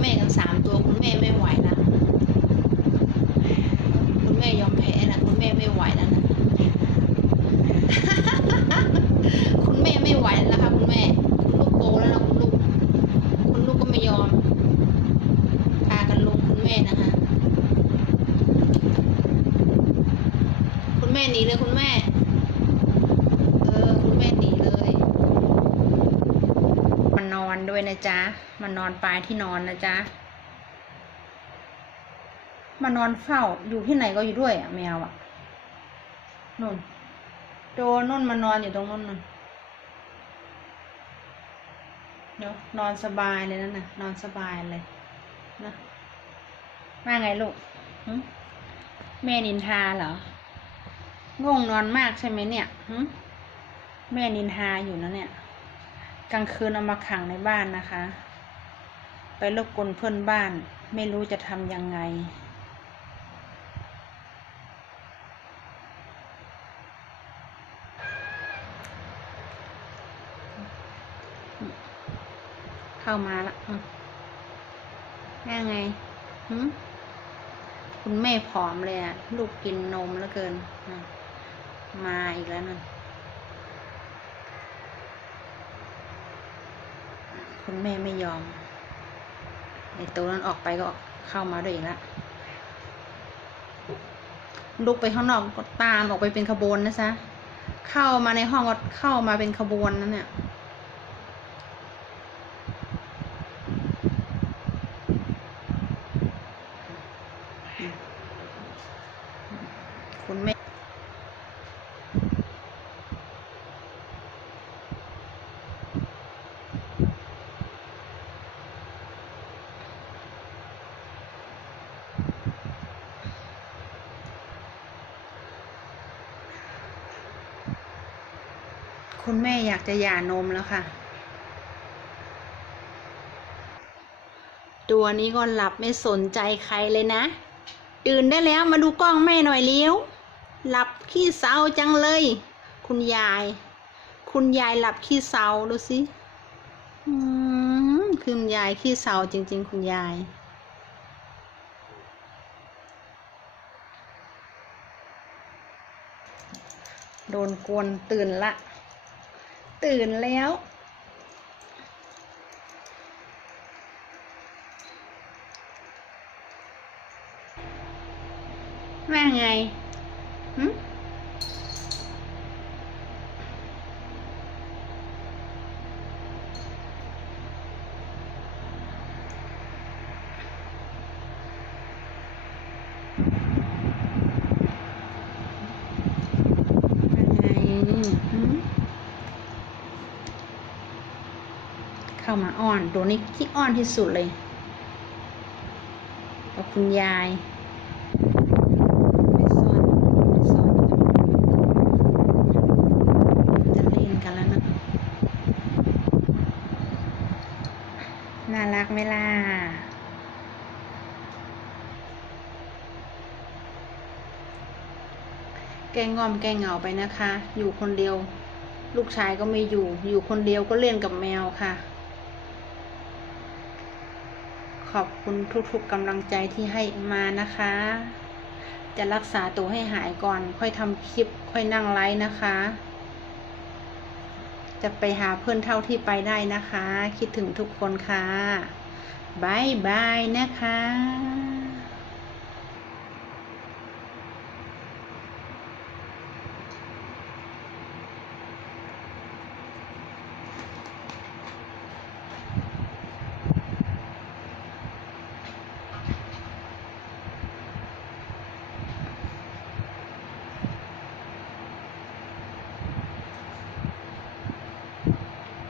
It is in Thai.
แม่กันสามตัวคุณแม่ไม่ไหวแล้วคุณแม่ยอมแพ้นะคุณแม่ไม่ไหวแล้วนะคุณแม่ไม่ไหวแล้วนะคะคุณแม่คุณลูกโตแล้วนะคุณลูกคุณลูกก็ไม่ยอมพากันลงคุณแม่นะคะ คุณแม่หนีเลยคุณแม่ เออ คุณแม่หนีเลย มันนอนด้วยนะ จ๊ะมันนอนปลายที่นอนนะจ๊ะ มานอนเฝ้าอยู่ที่ไหนก็อยู่ด้วยอะแมวอะนุ่น โดนนุ่นมานอนอยู่ตรงนุ่นน่ะเดี๋ยวนอนสบายเลยนั่นน่ะ นอนสบายเลยนะว่าไงลูกแม่นินทาเหรอง่วงนอนมากใช่ไหมเนี่ยแม่นินทาอยู่นะเนี่ย กลางคืนเอามาขังในบ้านนะคะ ไปรบกวนเพื่อนบ้าน ไม่รู้จะทำยังไง เข้ามาละอืมแม่ไงหืคุณแม่ผอมเลยอะลูกกินนมแล้วเกิน มาอีกแล้วนั่น คุณแม่ไม่ยอมไอ้ตัวนั้นออกไปก็เข้ามาด้วยอีกแล้วลุกไปข้างนอกก็ตามออกไปเป็นขบวนนะซะเข้ามาในห้องก็เข้ามาเป็นขบวนนั่นเนี่ย คุณแม่อยากจะหย่านมแล้วค่ะ ตัวนี้ก็หลับไม่สนใจใครเลยนะ ตื่นได้แล้วมาดูกล้องแม่หน่อยเลี้ยว หลับขี้เศร้าจังเลย คุณยาย คุณยายหลับขี้เศร้าดูสิอืมคุณยายขี้เศร้าจริง ๆ คุณยายโดนกวนตื่นละ ตื่นแล้ว ว่าไงหึว่าไงหึ เข้ามาอ้อน ตัวนี้ที่อ้อนที่สุดเลย กับคุณยายไปซ่อนไปซ่อนอยู่ตรงนู้นจะเล่นกันแล้วนะน่ารักไหมล่ะแกงงอมแกงเหงาไปนะคะ อยู่คนเดียว ลูกชายก็ไม่อยู่ อยู่คนเดียวก็เล่นกับแมวค่ะ ขอบคุณทุกๆกำลังใจที่ให้มานะคะ จะรักษาตัวให้หายก่อน ค่อยทำคลิป ค่อยนั่งไลฟ์นะคะ จะไปหาเพื่อนเท่าที่ไปได้นะคะ คิดถึงทุกคนค่ะบายบายนะคะ